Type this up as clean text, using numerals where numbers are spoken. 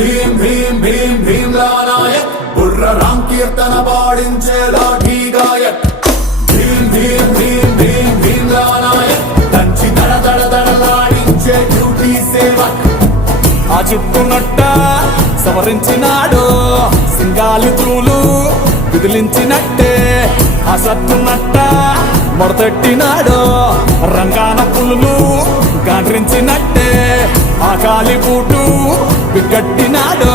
భీం భీం భీం భీమ్లా నాయక్ బుర్ర రామ్ కీర్తన పాడించే లాఠీ గాయక్ భీం భీం భీం భీం భీమ్లా నాయక్ దంచి దడ దడ దడలాడించే డ్యూటీ సేవక్ ఆ చుట్టునట్ట సవరించినాడు సింగాలి తూలు విదిలించినట్టే ఆ సత్తునట్ట మొడతెట్టినాడు రంగాన పులులు గాండ్రించినట్టే ఆ కాలి బూటు బిగ్గట్టినాడు